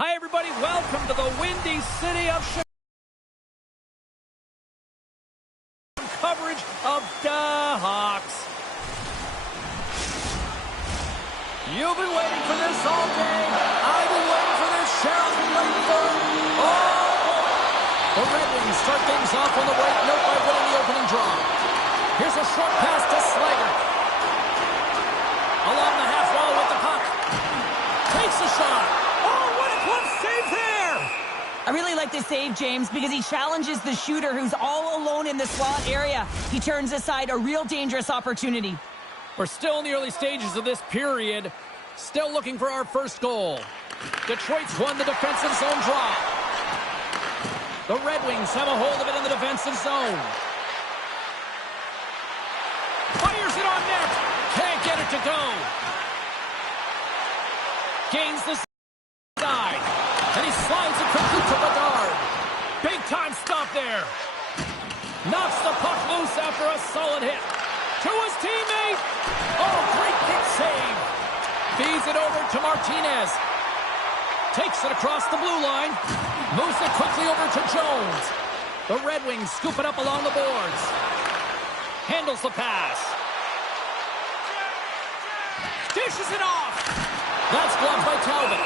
Hi, everybody. Welcome to the Windy City of Chicago. Coverage of the Hawks. You've been waiting for this all day. I've been waiting for this. Cheryl's been waiting for it. Oh! The Red Wings start things off on the right note by winning the opening draw. Here's a short pass to Slager. Along the half wall with the puck. Takes a shot. Oh, what a close save there! I really like this save, James, because he challenges the shooter who's all alone in the slot area. He turns aside a real dangerous opportunity. We're still in the early stages of this period. Still looking for our first goal. Detroit's won the defensive zone draw. The Red Wings have a hold of it in the defensive zone. Fires it on net. Can't get it to go. Gains the side. And he slides it quickly to Bedard. Big time stop there. Knocks the puck loose after a solid hit. To his teammate. Oh, great kick save. Feeds it over to Martinez. Takes it across the blue line. Moves it quickly over to Jones. The Red Wings scoop it up along the boards. Handles the pass. Dishes it off. That's blocked by Talbot.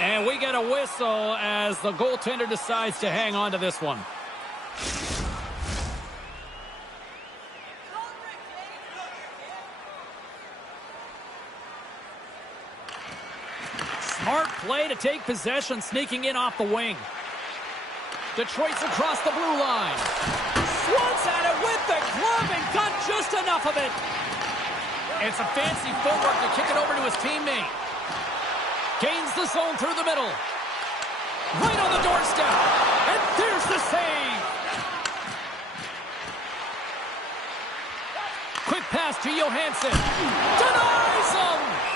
And we get a whistle as the goaltender decides to hang on to this one. Smart play to take possession, sneaking in off the wing. Detroit's across the blue line. Swats at it with the glove and got just enough of it. It's a fancy footwork to kick it over to his teammate. Gains the zone through the middle. Right on the doorstep. And there's the save. Quick pass to Johansson. Denies him.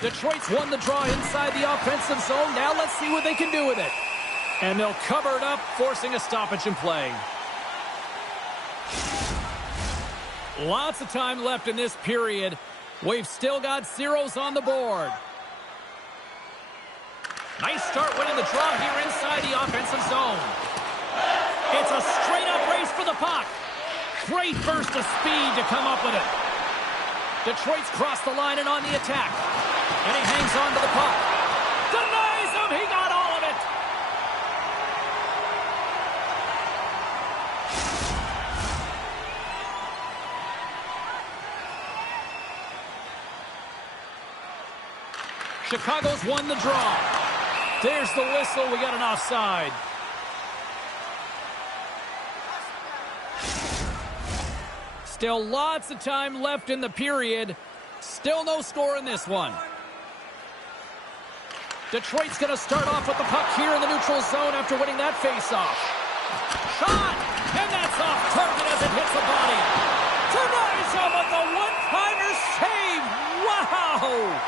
Detroit's won the draw inside the offensive zone. Now let's see what they can do with it. And they'll cover it up, forcing a stoppage in play. Lots of time left in this period. We've still got zeros on the board. Nice start winning the draw here inside the offensive zone. It's a straight-up race for the puck. Great burst of speed to come up with it. Detroit's crossed the line and on the attack. And he hangs on to the puck. Denies him. He got all of it. Chicago's won the draw. There's the whistle. We got an offside. Still lots of time left in the period. Still no score in this one. Detroit's going to start off with the puck here in the neutral zone after winning that faceoff. Shot! And that's off target as it hits the body. Denies him with the one-timer save! Wow!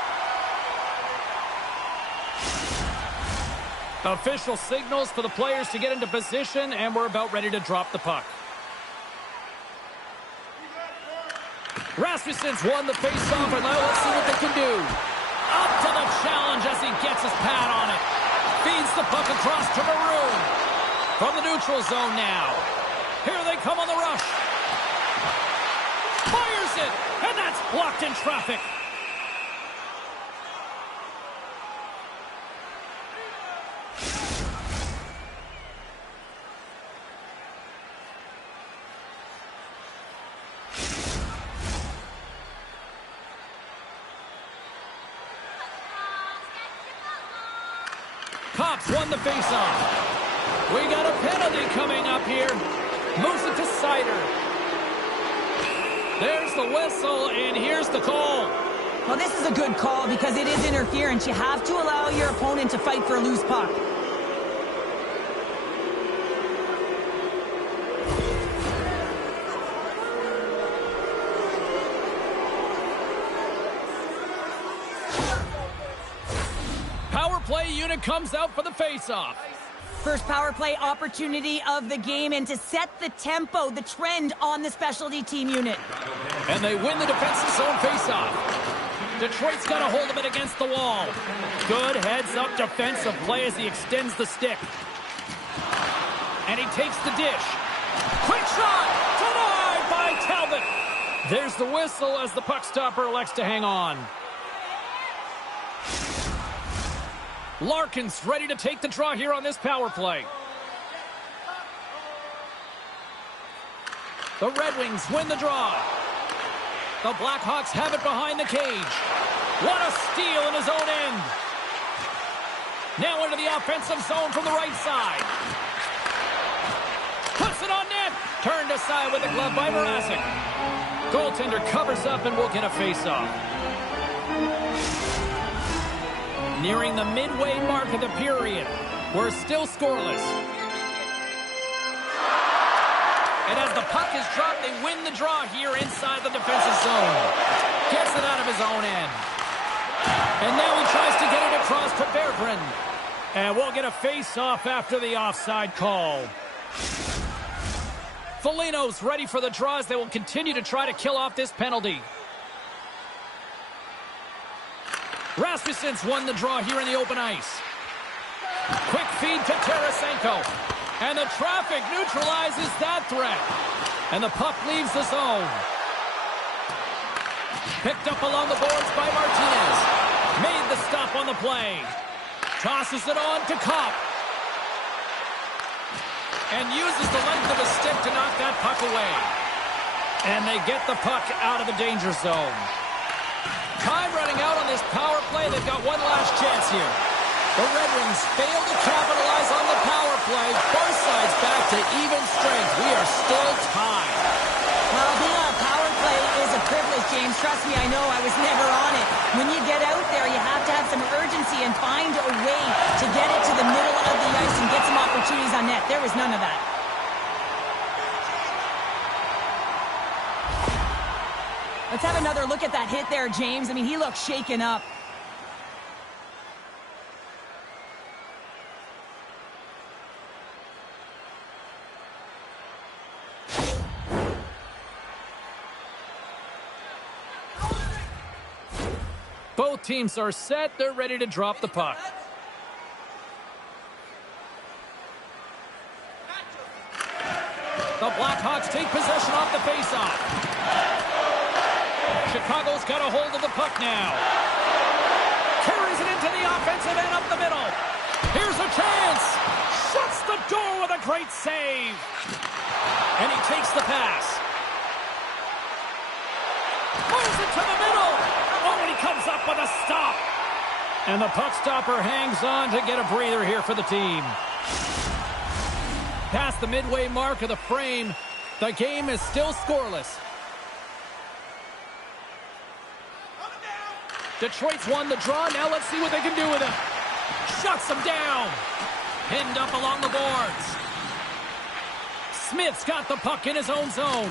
Official signals for the players to get into position, and we're about ready to drop the puck. Rasmussen's won the faceoff, and now let's see what they can do. Up to the challenge as he gets his pad on it. Feeds the puck across to Maroon. From the neutral zone now. Here they come on the rush. Fires it, and that's blocked in traffic. Cops won the faceoff. We got a penalty coming up here. Moves it to Sider. There's the whistle, and here's the call. Well, this is a good call because it is interference. You have to allow your opponent to fight for a loose puck. unit comes out for the face-off. First power play opportunity of the game, and to set the tempo, the trend on the specialty team unit. And they win the defensive zone face-off. Detroit's got a hold of it against the wall. Good heads-up defensive play as he extends the stick. And he takes the dish. Quick shot! Denied by Talbot. There's the whistle as the puck stopper elects to hang on. Larkin's ready to take the draw here on this power play. The Red Wings win the draw. The Blackhawks have it behind the cage. What a steal in his own end. Now into the offensive zone from the right side. Puts it on net. Turned aside with the glove by Mrazek. Goaltender covers up and will get a face-off. Nearing the midway mark of the period. We're still scoreless. And as the puck is dropped, they win the draw here inside the defensive zone. Gets it out of his own end. And now he tries to get it across to Berggren. And we'll get a face-off after the offside call. Foligno's ready for the draw as they will continue to try to kill off this penalty. Rasmussen's won the draw here in the open ice. Quick feed to Tarasenko. And the traffic neutralizes that threat. And the puck leaves the zone. Picked up along the boards by Martinez. Made the stop on the play. Tosses it on to Kopp. And uses the length of the stick to knock that puck away. And they get the puck out of the danger zone. Time running out on this power play. They've got one last chance here. The Red Wings fail to capitalize on the power play. Both sides back to even strength. We are still tied. Well, being on a power play is a privilege, James. Trust me, I know. I was never on it. When you get out there, you have to have some urgency and find a way to get it to the middle of the ice and get some opportunities on net. There was none of that. Let's have another look at that hit there, James. I mean, he looks shaken up. Both teams are set. They're ready to drop the puck. The Blackhawks take possession off the faceoff. Chicago's got a hold of the puck now. Carries it into the offensive end up the middle. Here's a chance. Shuts the door with a great save. And he takes the pass. Moves it to the middle. Oh, and he comes up with a stop. And the puck stopper hangs on to get a breather here for the team. Past the midway mark of the frame, the game is still scoreless. Detroit's won the draw. Now let's see what they can do with him. Shuts him down. Pinned up along the boards. Smith's got the puck in his own zone.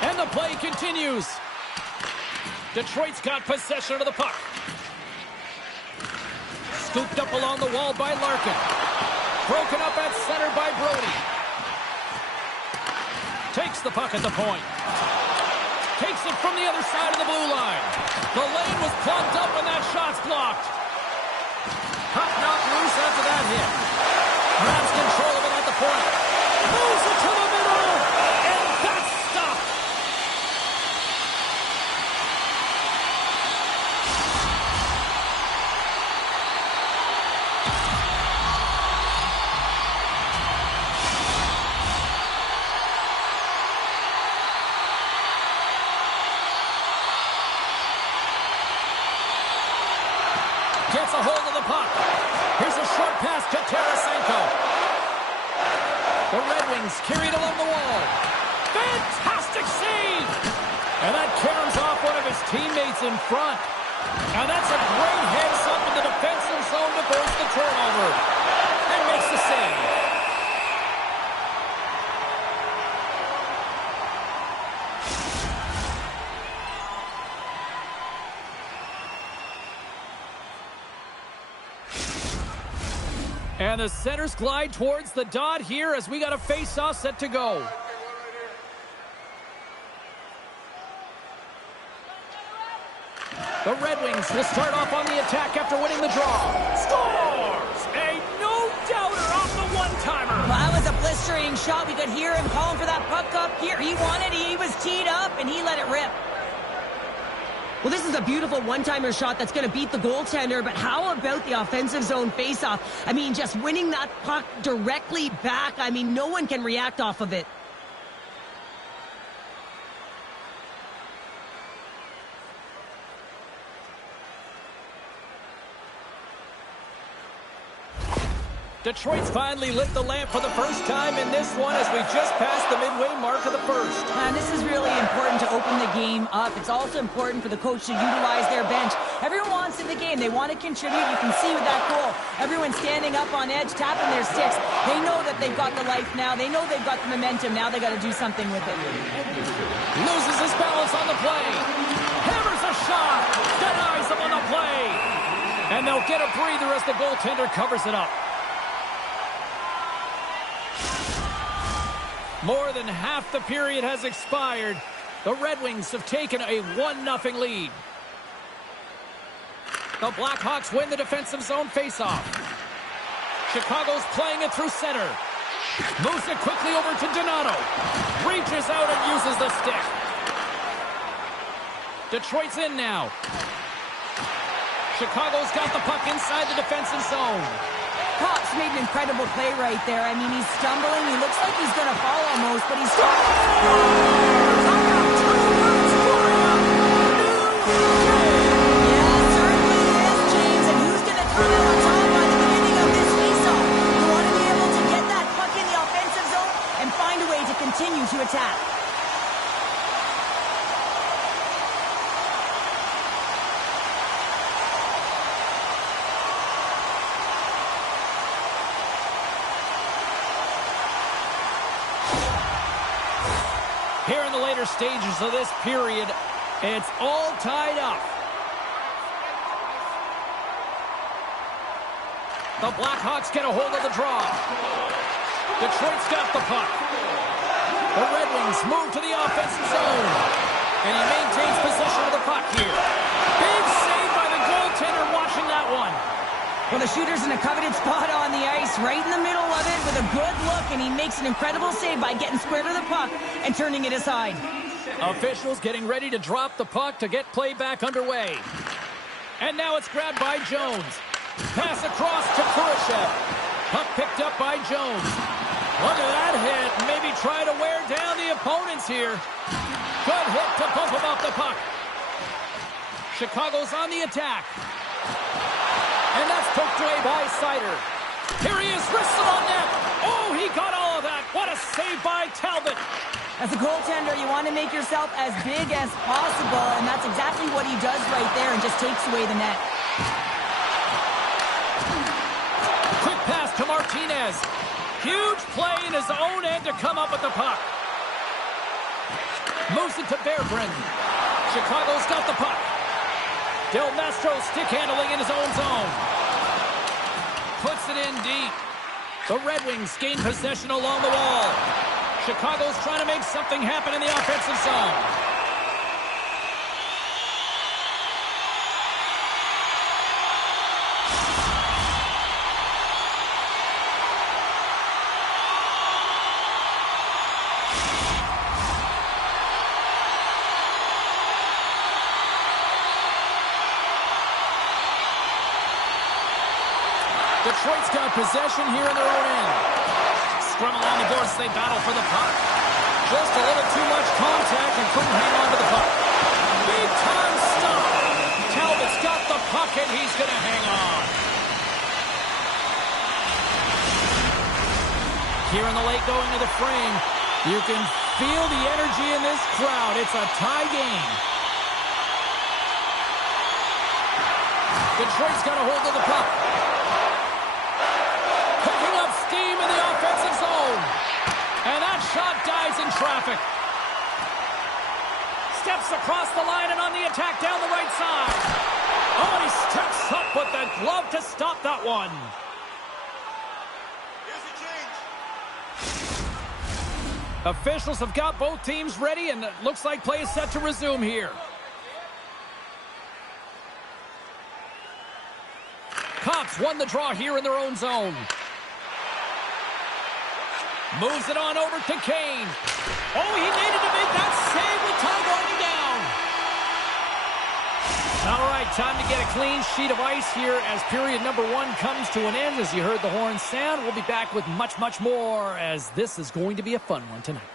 And the play continues. Detroit's got possession of the puck. Scooped up along the wall by Larkin. Broken up at center by Brody. Takes the puck at the point. Takes it from the other side of the blue line. The lane was plugged up and that shot's blocked. Puck knocked loose after that hit. Grabs control of it at the point. Moves it to the middle. And that's stopped. Gets a hold of the puck. Here's a short pass to Tarasenko. The Red Wings carried along the wall. Fantastic save! And that caroms off one of his teammates in front. And that's a great heads up in the defensive zone to force the turnover. And makes the save. And the centers glide towards the dot here as we got a face-off set to go. The Red Wings will start off on the attack after winning the draw. Scores! A no-doubter off the one-timer. Well, that was a blistering shot. We could hear him calling for that puck up here. He wanted it. He was teed up, and he let it rip. Well, this is a beautiful one-timer shot that's going to beat the goaltender, but how about the offensive zone faceoff? I mean, just winning that puck directly back, I mean, no one can react off of it. Detroit's finally lit the lamp for the first time in this one as we just passed the midway mark of the first. And this is really important to open the game up. It's also important for the coach to utilize their bench. Everyone wants in the game. They want to contribute. You can see with that goal, everyone's standing up on edge, tapping their sticks. They know that they've got the life now. They know they've got the momentum. Now they got to do something with it. Loses his balance on the play. Hammers a shot. Denies him on the play. And they'll get a breather as the goaltender covers it up. More than half the period has expired. The Red Wings have taken a 1-0 lead. The Blackhawks win the defensive zone faceoff. Chicago's playing it through center. Moves it quickly over to Donato. Reaches out and uses the stick. Detroit's in now. Chicago's got the puck inside the defensive zone. Pop's made an incredible play right there. I mean, he's stumbling. He looks like he's going to fall almost, but he's... Yeah, certainly is, James. And who's going to come out on top by the beginning of this faceoff? You want to be able to get that puck in the offensive zone and find a way to continue to attack. Here in the later stages of this period, it's all tied up. The Blackhawks get a hold of the draw. Detroit's got the puck. The Red Wings move to the offensive zone. And he maintains possession of the puck here. Big save by the goaltender watching that one. Well, the shooter's in a coveted spot on the ice, right in the middle of it with a good look, and he makes an incredible save by getting square to the puck and turning it aside. Officials getting ready to drop the puck to get play back underway. And now it's grabbed by Jones. Pass across to Khrushchev. Puck picked up by Jones. Look at that hit. Maybe try to wear down the opponents here. Good hit to bump him off the puck. Chicago's on the attack. And that's poked away by Sider. Here he is, wristed on net. Oh, he got all of that. What a save by Talbot. As a goaltender, you want to make yourself as big as possible, and that's exactly what he does right there and just takes away the net. Quick pass to Martinez. Huge play in his own end to come up with the puck. Moves it to Berggren. Chicago's got the puck. Del Mastro stick handling in his own zone. Puts it in deep. The Red Wings gain possession along the wall. Chicago's trying to make something happen in the offensive zone. Detroit's got possession here in their own end. Scrum along the boards, they battle for the puck. Just a little too much contact and couldn't hang on to the puck. Big time stop. Talbot's got the puck and he's going to hang on. Here in the late going to the frame, you can feel the energy in this crowd. It's a tie game. Detroit's got a hold of the puck. Picking up steam in the offensive zone. And that shot dies in traffic. Steps across the line and on the attack down the right side. Oh, and he steps up with the glove to stop that one. Officials have got both teams ready, and it looks like play is set to resume here. Cops won the draw here in their own zone. Moves it on over to Kane. Oh, he needed to make that save with time winding down. All right, time to get a clean sheet of ice here as period number 1 comes to an end. As you heard the horn sound, we'll be back with much, much more as this is going to be a fun one tonight.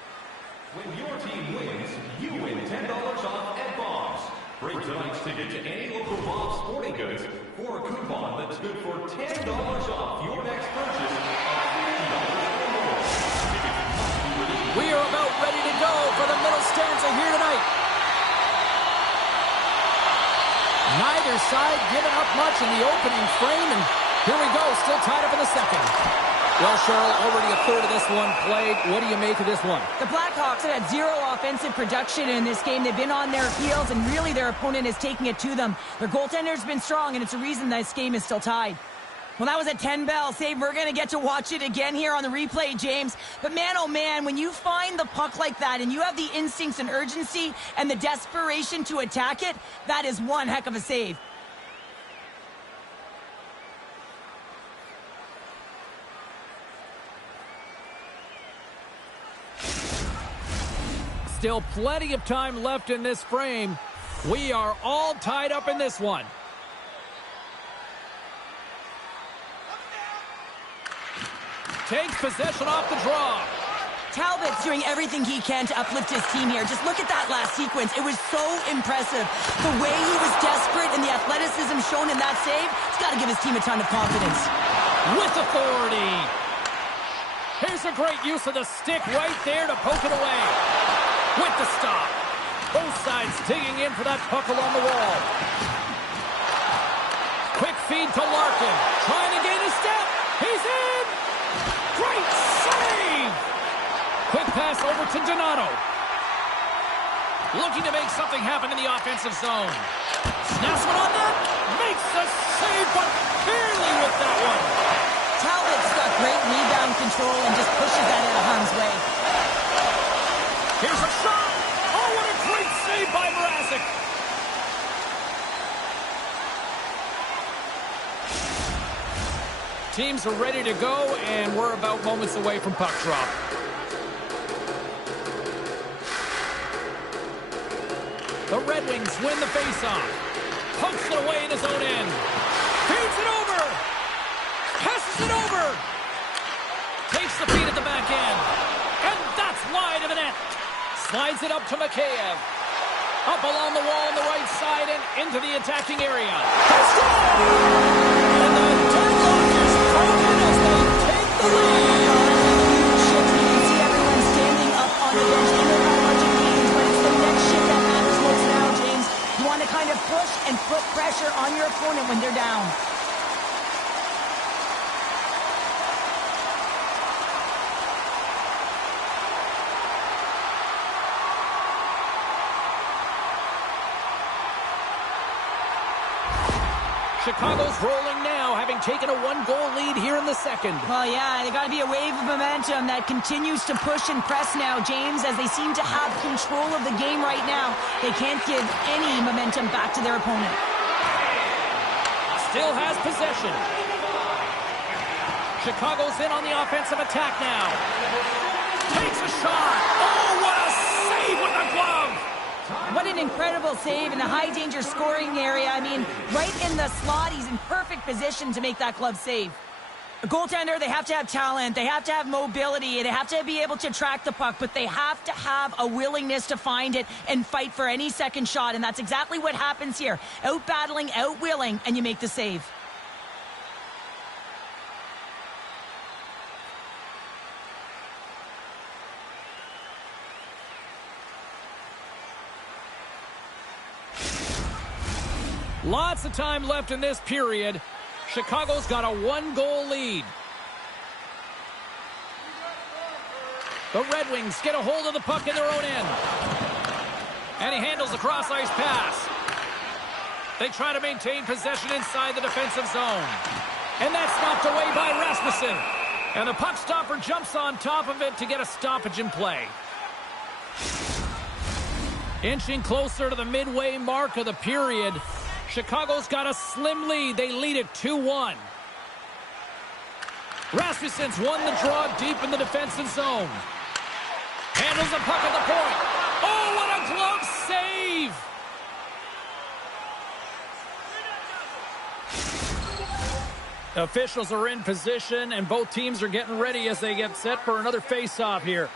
When your team wins, you win $10 off at Bob's. Bring tonight's ticket to any local Bob's Sporting Goods for a coupon that's good for $10 off your next purchase of $50 or more. We are about ready to go for the middle stanza here tonight. Neither side giving up much in the opening frame, and here we go, still tied up in the second. Well, Cheryl, already a third of this one played. What do you make of this one? The Blackhawks have had 0 offensive production in this game. They've been on their heels, and really their opponent is taking it to them. Their goaltender's been strong, and it's a reason this game is still tied. Well, that was a 10-bell save. We're going to get to watch it again here on the replay, James. But man, oh man, when you find the puck like that and you have the instincts and urgency and the desperation to attack it, that is one heck of a save. Still plenty of time left in this frame. We are all tied up in this one. Takes possession off the draw. Talbot's doing everything he can to uplift his team here. Just look at that last sequence. It was so impressive. The way he was desperate and the athleticism shown in that save, it's got to give his team a ton of confidence. With authority. Here's a great use of the stick right there to poke it away. With the stop. Both sides digging in for that puck along the wall. Quick feed to Larkin. Trying to gain a step. He's in. Great save! Quick pass over to Donato. Looking to make something happen in the offensive zone. Snaps one on that. Makes the save, but barely with that one. Talbot's got great rebound control and just pushes that out of harm's way. Here's a shot. Oh, what a great save by Mrazek. Teams are ready to go, and we're about moments away from puck drop. The Red Wings win the faceoff. Pokes it away in his own end. Feeds it over. Passes it over. Takes the feed at the back end. And that's wide of the net. Slides it up to Mikheyev. Up along the wall on the right side and into the attacking area. And the deadlock is broken as they take the lead. You can see everyone standing up on the bench. They know how much it means, but it's the next shift that matters most now, James. You want to kind of push and put pressure on your opponent when they're down. Chicago's rolling now, having taken a one-goal lead here in the second. Well, yeah, they got to be a wave of momentum that continues to push and press now, James, as they seem to have control of the game right now. They can't give any momentum back to their opponent. Still has possession. Chicago's in on the offensive attack now. Takes a shot. Oh, what a save with the glove! What an incredible save in the high-danger scoring area. I mean, right in the slot, he's in perfect position to make that glove save. A goaltender, they have to have talent, they have to have mobility, they have to be able to track the puck, but they have to have a willingness to find it and fight for any second shot, and that's exactly what happens here. Out-battling, out-willing, and you make the save. Lots of time left in this period. Chicago's got a one-goal lead. The Red Wings get a hold of the puck in their own end. And he handles a cross-ice pass. They try to maintain possession inside the defensive zone. And that's knocked away by Rasmussen. And the puck stopper jumps on top of it to get a stoppage in play. Inching closer to the midway mark of the period. Chicago's got a slim lead. They lead it 2-1. Rasmussen's won the draw deep in the defensive zone. Handles the puck at the point. Oh, what a glove save! Officials are in position, and both teams are getting ready as they get set for another face-off here.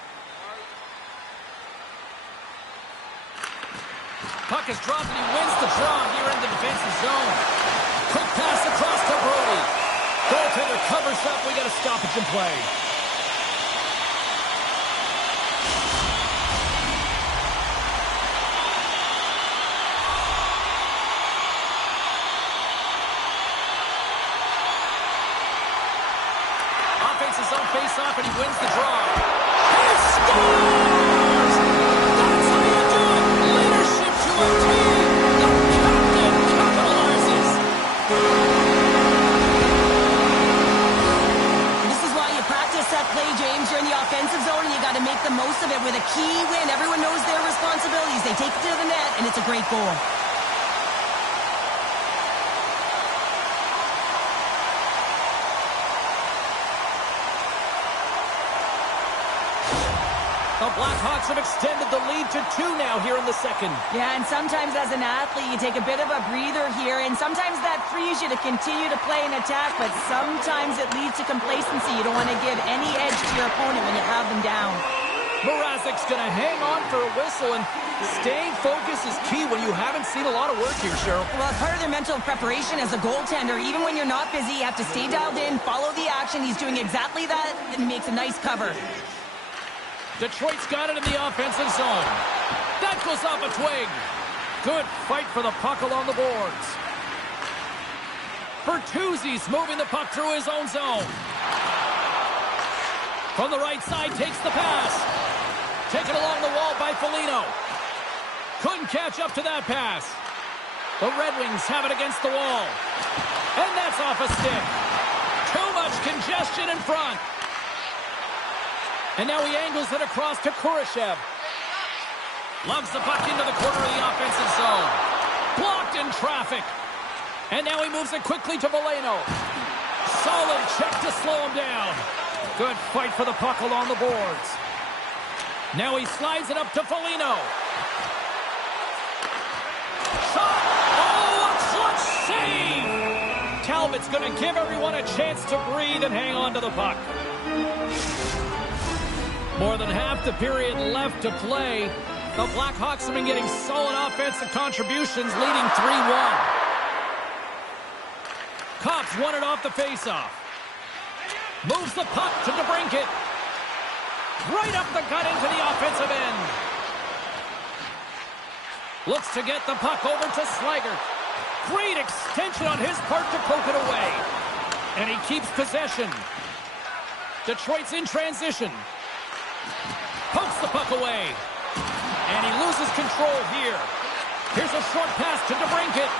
Puck is dropped, and he wins the draw here in the defensive zone. Quick pass across to Brody. Goaltender covers up. We got a stoppage in play. Offensive zone face-off, and he wins the draw. He scores! That's how you do it! Leadership to a team! The captain capitalizes! This is why you practice that play, James. You're in the offensive zone, and you got to make the most of it with a key win. Everyone knows their responsibilities. They take it to the net, and it's a great goal. The Blackhawks have extended the lead to 2 now here in the second. Yeah, and sometimes as an athlete, you take a bit of a breather here, and sometimes that frees you to continue to play and attack, but sometimes it leads to complacency. You don't want to give any edge to your opponent when you have them down. Mrazek's going to hang on for a whistle, and staying focused is key when you haven't seen a lot of work here, Cheryl. Well, it's part of their mental preparation as a goaltender. Even when you're not busy, you have to stay dialed in, follow the action. He's doing exactly that, and makes a nice cover. Detroit's got it in the offensive zone. That goes off a twig. Good fight for the puck along the boards. Bertuzzi's moving the puck through his own zone. From the right side, takes the pass. Taken along the wall by Foligno. Couldn't catch up to that pass. The Red Wings have it against the wall. And that's off a stick. Too much congestion in front. And now he angles it across to Kurashev. Lugs the puck into the corner of the offensive zone. Blocked in traffic. And now he moves it quickly to Veleno. Solid check to slow him down. Good fight for the puck along the boards. Now he slides it up to Foligno. Shot! Oh, a clutch save! Talbot's going to give everyone a chance to breathe and hang on to the puck. More than half the period left to play. The Blackhawks have been getting solid offensive contributions, leading 3-1. Cops won it off the faceoff. Moves the puck to DeBrincat. Right up the gut into the offensive end. Looks to get the puck over to Slaggert. Great extension on his part to poke it away. And he keeps possession. Detroit's in transition. Pokes the puck away. And he loses control here. Here's a short pass to DeBrincat.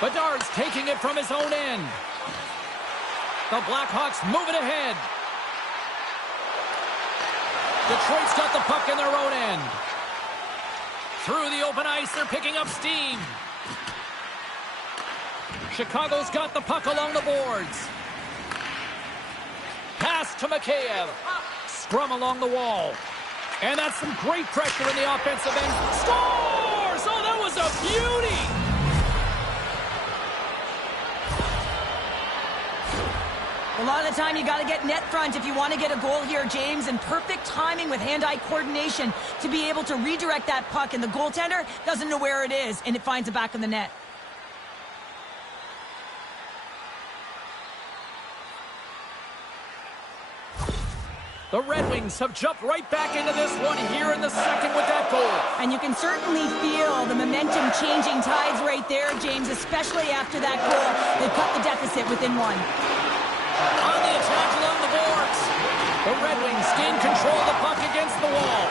Bedard's taking it from his own end. The Blackhawks move it ahead. Detroit's got the puck in their own end. Through the open ice, they're picking up steam. Chicago's got the puck along the boards. Pass to Mikheyev. Scrum along the wall. And that's some great pressure in the offensive end. Scores! Oh, that was a beauty! A lot of the time, you got to get net front if you want to get a goal here, James, and perfect timing with hand-eye coordination to be able to redirect that puck, and the goaltender doesn't know where it is, and it finds it back in the net. The Red Wings have jumped right back into this one here in the second with that goal. And you can certainly feel the momentum changing tides right there, James, especially after that goal. They cut the deficit within one. On the attack along the boards. The Red Wings gain control of the puck against the wall.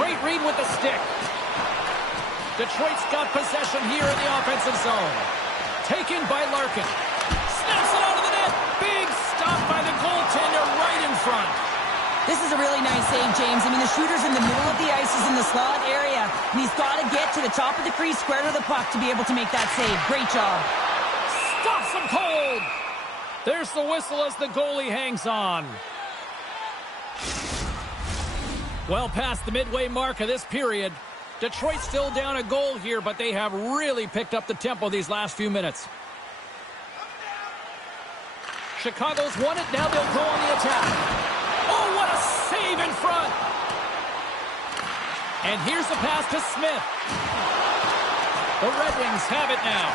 Great read with the stick. Detroit's got possession here in the offensive zone. Taken by Larkin. Snaps it out of the net. Big This is a really nice save, James. I mean, the shooter's in the middle of the ice, he's in the slot area, and he's got to get to the top of the crease, square to the puck to be able to make that save. Great job. Stops him cold. There's the whistle as the goalie hangs on. Well past the midway mark of this period. Detroit's still down a goal here, but they have really picked up the tempo these last few minutes. Chicago's won it. Now they'll go on the attack. Oh, what a save in front. And here's the pass to Smith. The Red Wings have it now.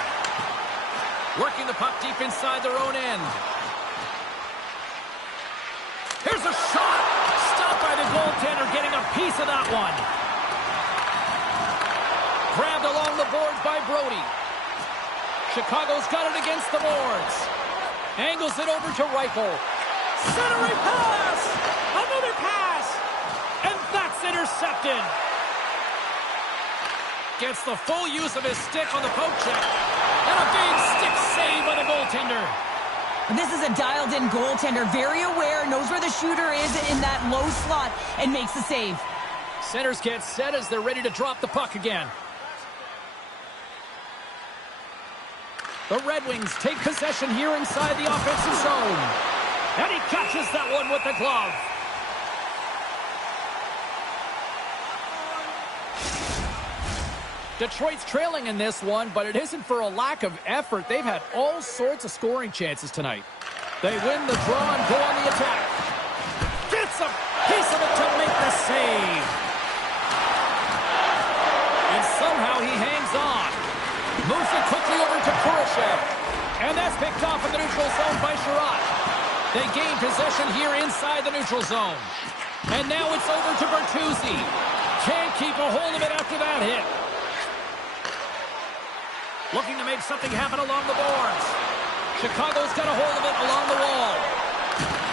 Working the puck deep inside their own end. Here's a shot. Stopped by the goaltender, getting a piece of that one. Grabbed along the boards by Brody. Chicago's got it against the boards. Angles it over to Reichel. Centering pass! Another pass! And that's intercepted. Gets the full use of his stick on the poke check. And a big stick save by the goaltender. And this is a dialed-in goaltender. Very aware, knows where the shooter is in that low slot, and makes the save. Centers get set as they're ready to drop the puck again. The Red Wings take possession here inside the offensive zone. And he catches that one with the glove. Detroit's trailing in this one, but it isn't for a lack of effort. They've had all sorts of scoring chances tonight. They win the draw and go on the attack. Gets a piece of it to make the save. And somehow he hangs on. Moves it quickly over to Kurashev. And that's picked off in the neutral zone by Sherratt. They gain possession here inside the neutral zone. And now it's over to Bertuzzi. Can't keep a hold of it after that hit. Looking to make something happen along the boards. Chicago's got a hold of it along the wall.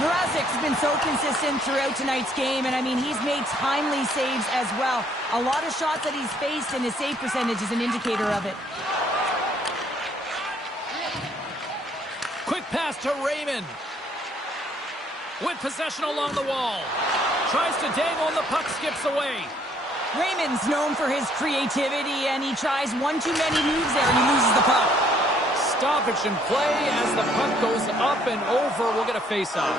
Mrazek's been so consistent throughout tonight's game, and I mean, he's made timely saves as well. A lot of shots that he's faced, and his save percentage is an indicator of it. Quick pass to Raymond. With possession along the wall. Tries to dangle and the puck skips away. Raymond's known for his creativity, and he tries one too many moves there, and he loses the puck. Stoppage in play as the puck goes up and over. We'll get a face-off.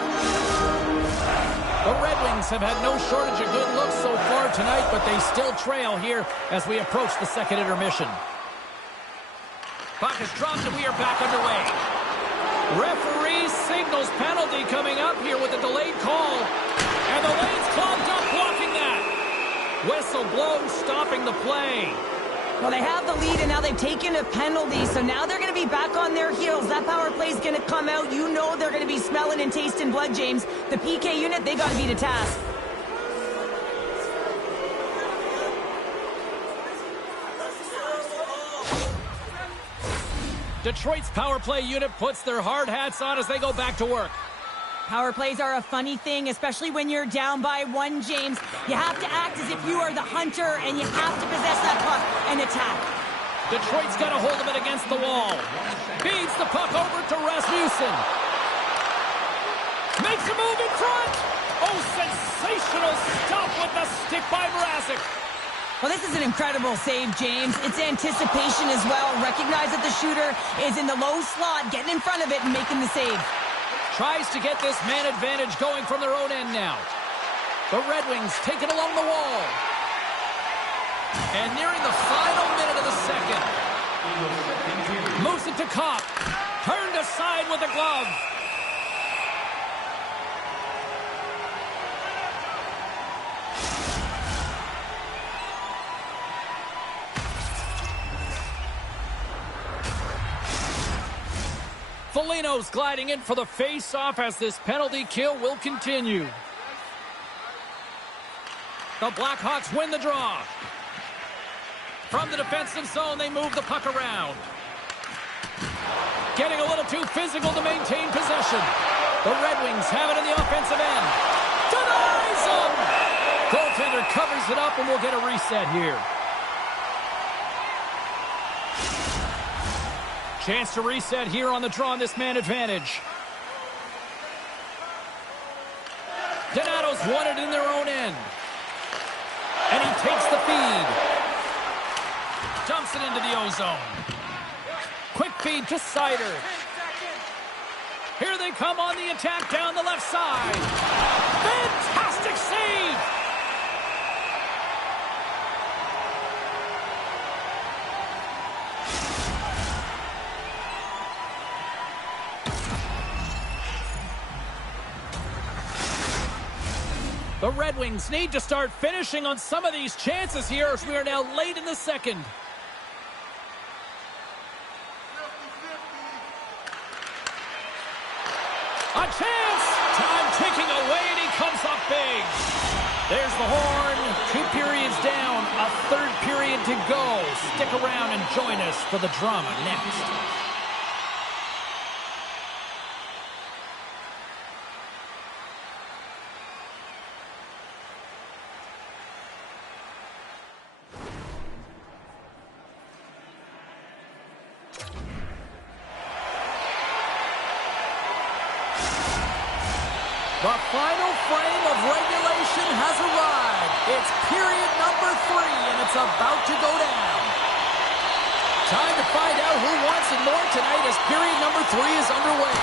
The Red Wings have had no shortage of good looks so far tonight, but they still trail here as we approach the second intermission. Puck is dropped and we are back underway. Referee signals penalty coming up here with a delayed call. And the lane's clogged up, blocking that. Whistle blown, stopping the play. Well, they have the lead, and now they've taken a penalty, so now they're going to be back on their heels. That power play is going to come out. You know they're going to be smelling and tasting blood, James. The PK unit, they got to beat a task. Detroit's power play unit puts their hard hats on as they go back to work. Power plays are a funny thing, especially when you're down by one, James. You have to act as if you are the hunter, and you have to possess that puck and attack. Detroit's got a hold of it against the wall. Feeds the puck over to Rasmussen. Makes a move in front. Oh, sensational stop with the stick by Mrazek. Well, this is an incredible save, James. It's anticipation as well. Recognize that the shooter is in the low slot, getting in front of it and making the save. Tries to get this man advantage going from their own end now. The Red Wings take it along the wall. And nearing the final minute of the second. Moves it to Kopp. Turned aside with a glove. Foligno's gliding in for the face-off as this penalty kill will continue. The Blackhawks win the draw. From the defensive zone, they move the puck around. Getting a little too physical to maintain possession. The Red Wings have it in the offensive end. Denies them! Goaltender covers it up and we'll get a reset here. Chance to reset here on the draw on this man advantage. Donato Chicago's won it in their own end. And he takes the feed. Dumps it into the ozone. Quick feed to Sider. Here they come on the attack down the left side. Fantastic save! The Red Wings need to start finishing on some of these chances here as we are now late in the second. A chance! Time ticking away, and he comes up big. There's the horn. 2 periods down. A third period to go. Stick around and join us for the drama next. The final frame of regulation has arrived. It's period number 3, and it's about to go down. Time to find out who wants it more tonight as period number 3 is underway.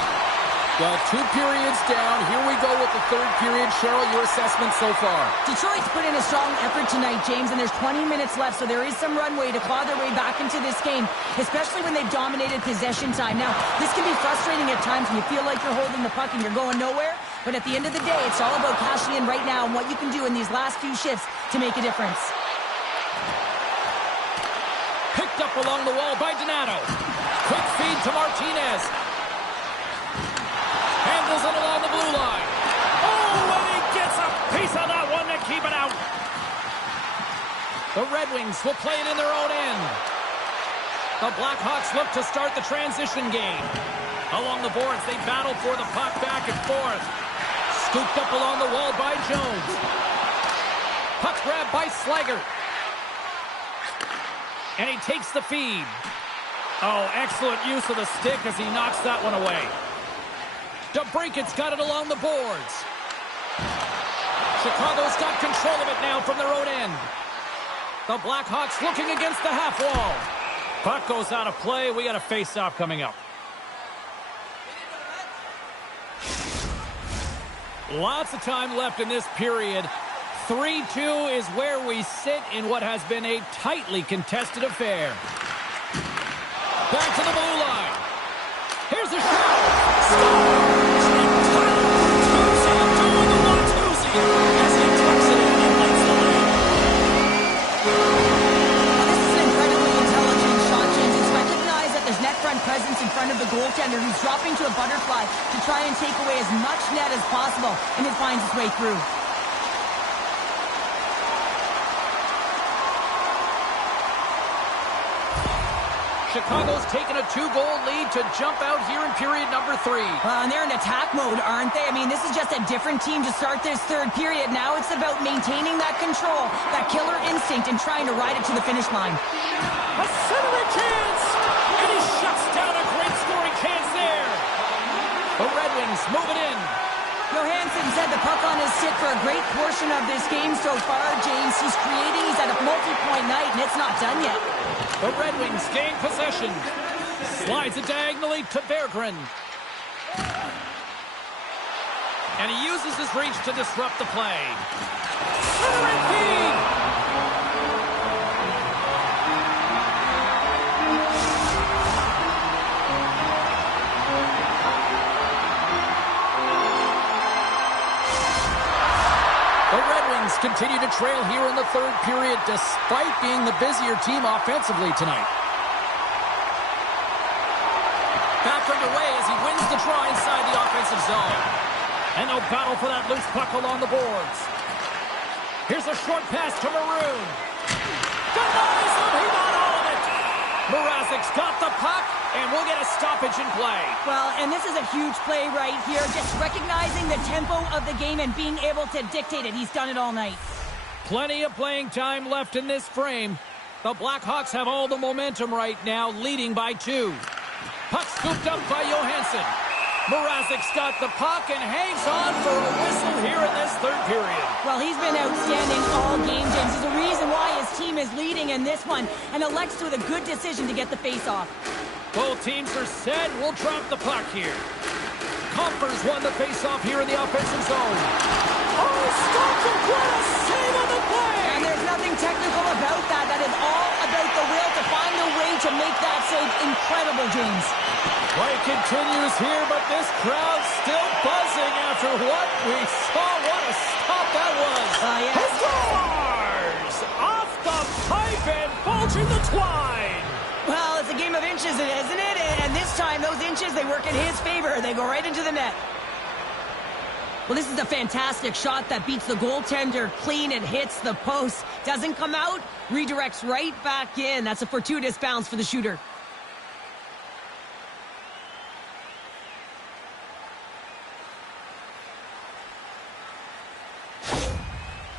Well, 2 periods down. Here we go with the third period. Cheryl, your assessment so far? Detroit's put in a strong effort tonight, James, and there's 20 minutes left, so there is some runway to claw their way back into this game, especially when they've dominated possession time. Now, this can be frustrating at times when you feel like you're holding the puck and you're going nowhere. But at the end of the day, it's all about cashing in right now and what you can do in these last few shifts to make a difference. Picked up along the wall by Donato. Quick feed to Martinez. Handles it along the blue line. Oh, and he gets a piece of that one to keep it out. The Red Wings will play it in their own end. The Blackhawks look to start the transition game. Along the boards, they battle for the puck back and forth. Scooped up along the wall by Jones. Puck grab by Slager. And he takes the feed. Oh, excellent use of the stick as he knocks that one away. DeBrinket's got it along the boards. Chicago's got control of it now from their own end. The Blackhawks looking against the half wall. Puck goes out of play. We got a face-off coming up. Lots of time left in this period. 3-2 is where we sit in what has been a tightly contested affair. Back to the blue line. Here's a shot. As he tucks it in and lights the lead. This is an incredibly intelligent shot, James. It's recognized that there's net front presence in front of the goaltender who's dropping to a butterfly to try and take away as much net as possible, and it finds its way through. Chicago's taken a 2-goal lead to jump out here in period number 3. Well, and they're in attack mode, aren't they? I mean, this is just a different team to start this third period. Now it's about maintaining that control, that killer instinct, and trying to ride it to the finish line. A centering chance! And he shuts down a great scoring chance there. The Red Wings move it in. Johansson's had the puck on his stick for a great portion of this game so far, James. He's creating, he's at a multi-point night, and it's not done yet. The Red Wings gain possession. Slides it diagonally to Berggren. And he uses his reach to disrupt the play. Centering feed! The Red Wings continue to trail here in the third period despite being the busier team offensively tonight. Back underway as he wins the draw inside the offensive zone. And no battle for that loose puck along the boards. Here's a short pass to Maroon. Denies him, he got all of it. Mrazek's got the puck, and we'll get a stoppage in play. Well, and this is a huge play right here. Just recognizing the tempo of the game and being able to dictate it. He's done it all night. Plenty of playing time left in this frame. The Blackhawks have all the momentum right now, leading by 2. Puck scooped up by Johansson. Mrazek's got the puck and hangs on for a whistle here in this third period. Well, he's been outstanding all game, James. There's a reason why his team is leading in this one, and elects with a good decision to get the face-off. Both teams are set. We'll drop the puck here. Compers won the face-off here in the offensive zone. Oh, stops it! What a save on the play! And there's nothing technical about that. That is all about the will to find a way to make that save incredible, James. Play continues here, but this crowd's still buzzing after what we saw. What a stop that was. Yeah. He scores! Off the pipe and bulging the twine. Well, it's a game of inches, isn't it? And this time, those inches, they work in his favor. They go right into the net. Well, this is a fantastic shot that beats the goaltender clean and hits the post. Doesn't come out, redirects right back in. That's a fortuitous bounce for the shooter.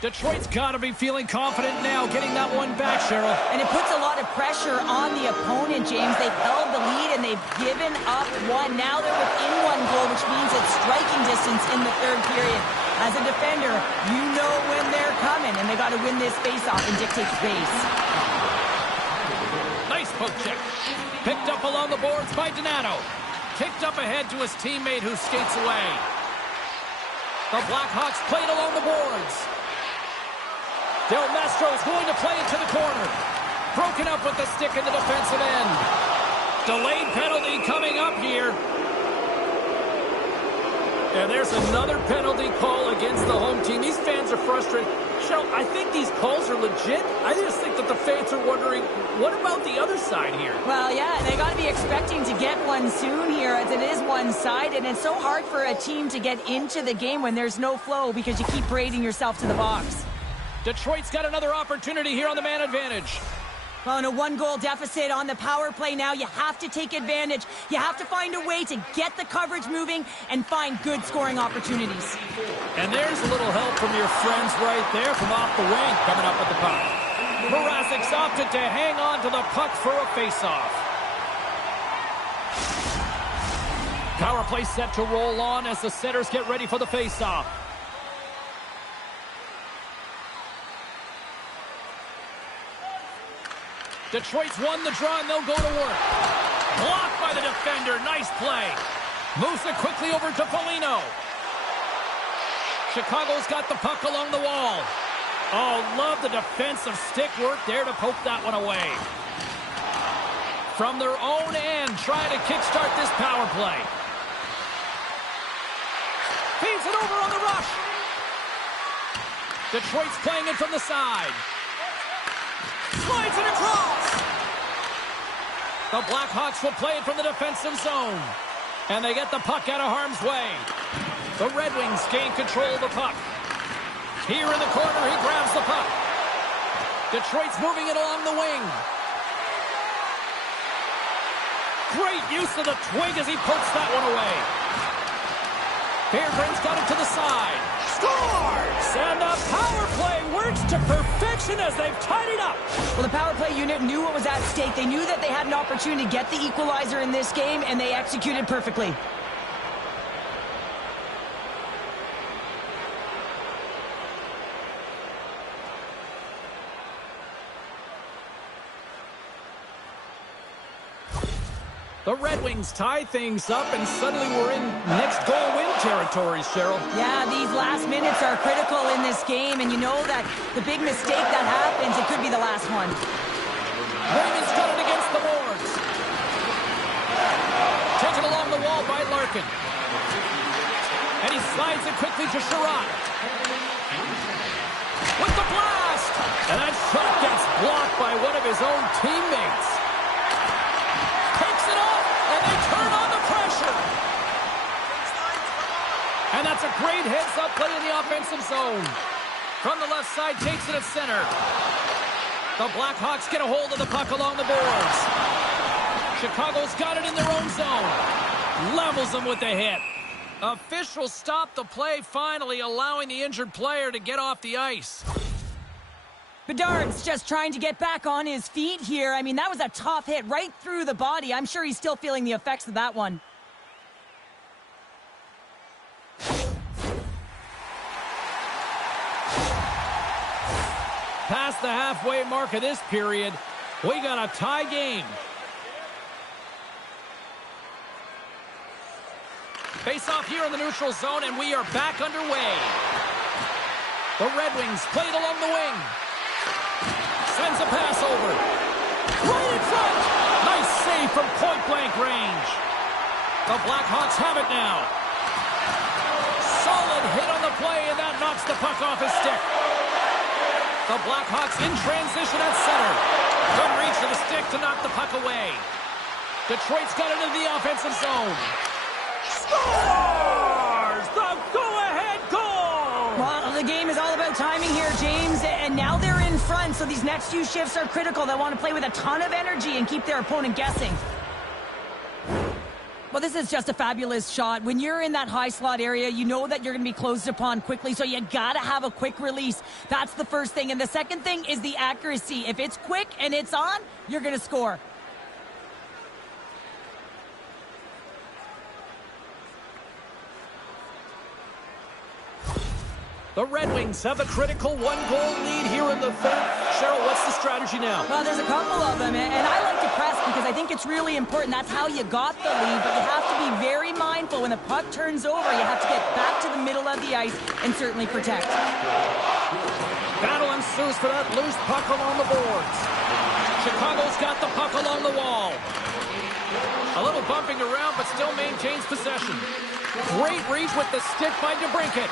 Detroit's got to be feeling confident now, getting that one back, Cheryl. And it puts a lot of pressure on the opponent, James. They've held the lead, and they've given up one. Now they're within one goal, which means it's striking distance in the third period. As a defender, you know when they're coming, and they got to win this faceoff and dictate the pace. Nice poke check. Picked up along the boards by Donato. Kicked up ahead to his teammate who skates away. The Blackhawks played along the boards. Del Mastro's going to play it to the corner. Broken up with the stick in the defensive end. Delayed penalty coming up here. And there's another penalty call against the home team. These fans are frustrated. Cheryl, I think these calls are legit. I just think that the fans are wondering, what about the other side here? Well, yeah, they got to be expecting to get one soon here, as it is one-sided. And it's so hard for a team to get into the game when there's no flow because you keep parading yourself to the box. Detroit's got another opportunity here on the man advantage. Well, in a one-goal deficit on the power play now, you have to take advantage. You have to find a way to get the coverage moving and find good scoring opportunities. And there's a little help from your friends right there from off the wing coming up with the puck. Mrazek's opted to hang on to the puck for a face-off. Power play set to roll on as the setters get ready for the face-off. Detroit's won the draw, and they'll go to work. Blocked by the defender. Nice play. Moves it quickly over to Foligno. Chicago's got the puck along the wall. Oh, love the defensive stick work there to poke that one away. From their own end, trying to kickstart this power play. Feeds it over on the rush. Detroit's playing it from the side. Slides it across. The Blackhawks will play it from the defensive zone. And they get the puck out of harm's way. The Red Wings gain control of the puck. Here in the corner, he grabs the puck. Detroit's moving it along the wing. Great use of the twig as he pokes that one away. Fairbrand's got it to the side. Scores! And the power play works to perfection as they've tied it up. Well, the power play unit knew what was at stake. They knew that they had an opportunity to get the equalizer in this game, and they executed perfectly. The Red Wings tie things up, and suddenly we're in next goal win territory, Cheryl. Yeah, these last minutes are critical in this game, and you know that the big mistake that happens, it could be the last one. Ravens got it against the boards. Taken along the wall by Larkin. And he slides it quickly to Sherrod. With the blast! And that shot gets blocked by one of his own teammates. And they turn on the pressure. And that's a great heads-up play in the offensive zone. From the left side, takes it at center. The Blackhawks get a hold of the puck along the boards. Chicago's got it in their own zone. Levels them with the hit. Officials stop the play, finally allowing the injured player to get off the ice. Bedard's just trying to get back on his feet here. I mean, that was a tough hit right through the body. I'm sure he's still feeling the effects of that one. past the halfway mark of this period. We got a tie game. Face off here in the neutral zone, and we are back underway. The Red Wings play it along the wing. Sends a pass over. Right in front. Nice save from point-blank range. The Blackhawks have it now. Solid hit on the play, and that knocks the puck off his stick. The Blackhawks in transition at center. Good reach to the stick to knock the puck away. Detroit's got it into the offensive zone. Scores! The go-ahead goal! Well, the game is all about timing here, James, and now they're in front, so these next few shifts are critical. They want to play with a ton of energy and keep their opponent guessing. Well, this is just a fabulous shot. When you're in that high slot area, you know that you're going to be closed upon quickly, so you got to have a quick release. That's the first thing. And the second thing is the accuracy. If it's quick and it's on, you're going to score. The Red Wings have a critical one-goal lead here in the third. Cheryl, what's the strategy now? Well, there's a couple of them, and I like to press because I think it's really important. That's how you got the lead, but you have to be very mindful. When the puck turns over, you have to get back to the middle of the ice and certainly protect. Battle ensues for that loose puck along the boards. Chicago's got the puck along the wall. A little bumping around, but still maintains possession. Great reach with the stick by DeBrincat.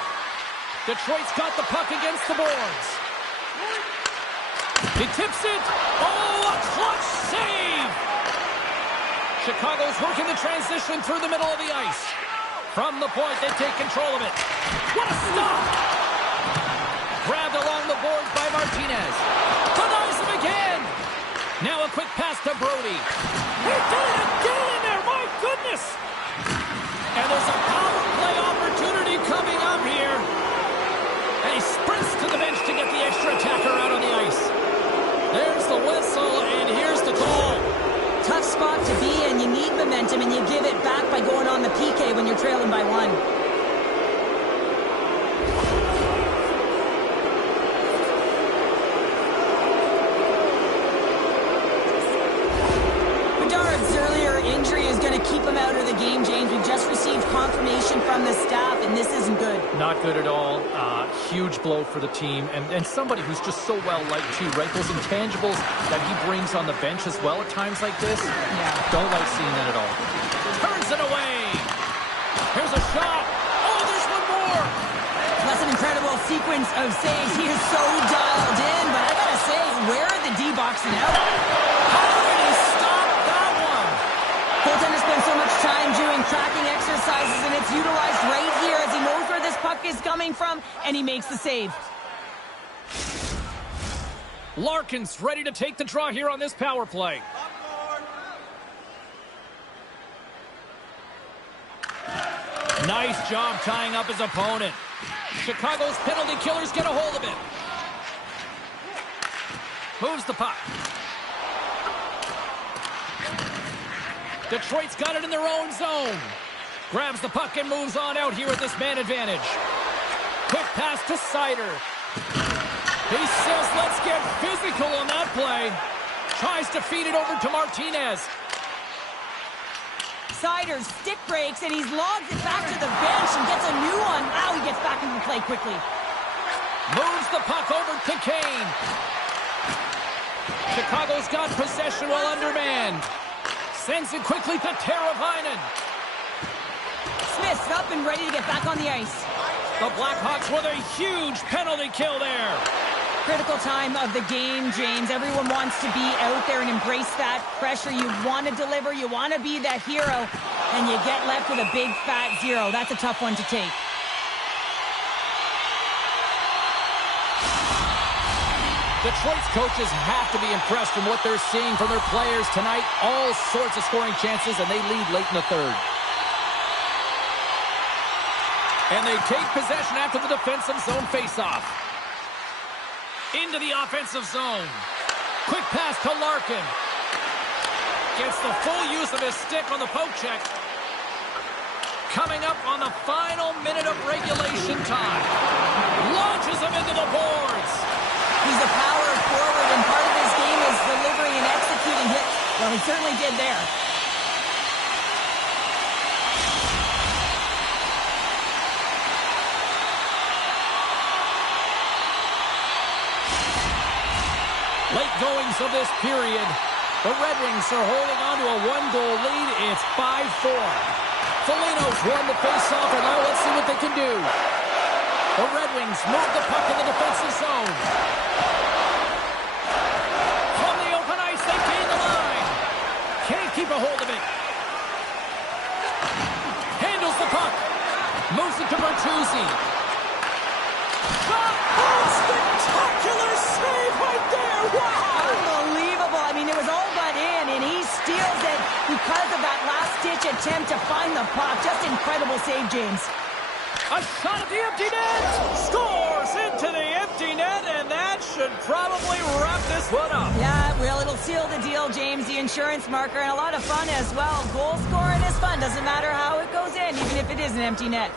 Detroit's got the puck against the boards. He tips it. Oh, a clutch save! Chicago's working the transition through the middle of the ice. From the point, they take control of it. What a stop! Grabbed along the boards by Martinez. Denies him again. Now a quick pass to Brody. He did it again in there, my goodness! And there's a power play opportunity coming up here. And he sprints to the bench to get the extra attacker out on the ice. There's the whistle, and here's the call. Tough spot to be in. You need momentum, and you give it back by going on the PK when you're trailing by one. Bedard's earlier injury is going to keep him out of the game, James. We just received confirmation from the staff, and this isn't good. Not good at all. Huge blow for the team, and somebody who's just so well-liked too, right? Those intangibles that he brings on the bench as well at times like this. Yeah. Don't like seeing that at all. Turns it away. Here's a shot. Oh, there's one more. That's an incredible sequence of saves. He is so dialed in, but I gotta say, where are the D-boxing out? How did he stop that one? Goaltender spends so much time doing tracking exercises, and it's utilized right here as he knows where this puck is coming from, and he makes the save. Larkin's ready to take the draw here on this power play. Nice job tying up his opponent. Chicago's penalty killers get a hold of it. Moves the puck. Detroit's got it in their own zone. Grabs the puck and moves on out here with this man advantage. Quick pass to Seider. He says, let's get physical on that play. Tries to feed it over to Martinez. Seider stick breaks, and he's logged it back to the bench and gets a new one. Wow, he gets back into the play quickly. Moves the puck over to Kane. Chicago's got possession while undermanned. Sends it quickly to Teravainen. Smith's up and ready to get back on the ice. The Blackhawks with a huge penalty kill there. Critical time of the game, James. Everyone wants to be out there and embrace that pressure. You want to deliver. You want to be that hero. And you get left with a big, fat 0. That's a tough one to take. Detroit's coaches have to be impressed from what they're seeing from their players tonight. All sorts of scoring chances, and they lead late in the third. And they take possession after the defensive zone faceoff. Into the offensive zone. Quick pass to Larkin. Gets the full use of his stick on the poke check. Coming up on the final minute of regulation time. Launches him into the boards. He's a power They certainly did there. Late goings of this period. The Red Wings are holding on to a one-goal lead. It's 5-4. Foligno's won the face-off, and now let's see what they can do. The Red Wings move the puck in the defensive zone. From the open ice, they gain the line. Can't keep a hold of it. Handles the puck. Moves it to Bertuzzi. Shot! Oh, spectacular save right there! Wow! Unbelievable. I mean, it was all but in, and he steals it because of that last-ditch attempt to find the puck. Just incredible save, James. A shot at the empty net! Scores into the empty net, and that should probably wrap this one up. Yeah, well, it'll seal the deal, James. The insurance marker, and a lot of fun as well. Goal scoring is fun. Doesn't matter how it goes in, even if it is an empty net.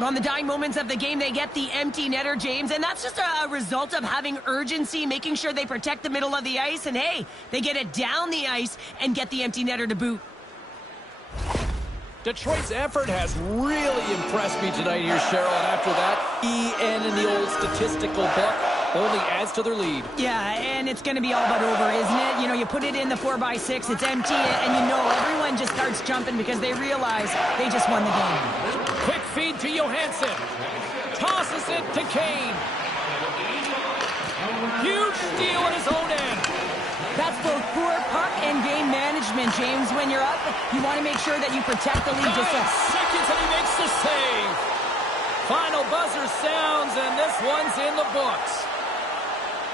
On the dying moments of the game, they get the empty netter, James, and that's just a result of having urgency, making sure they protect the middle of the ice, and hey, they get it down the ice and get the empty netter to boot. Detroit's effort has really impressed me tonight here, Cheryl, and after that, EN in the old statistical book only adds to their lead. Yeah, and it's going to be all but over, isn't it? You know, you put it in the 4x6, it's empty, and you know everyone just starts jumping because they realize they just won the game. Quick feed to Johansson. Tosses it to Kane. Huge steal at his own end. That's both poor puck and game management, James. When you're up, you want to make sure that you protect the lead. 9 seconds and he makes the save. Final buzzer sounds, and this one's in the books.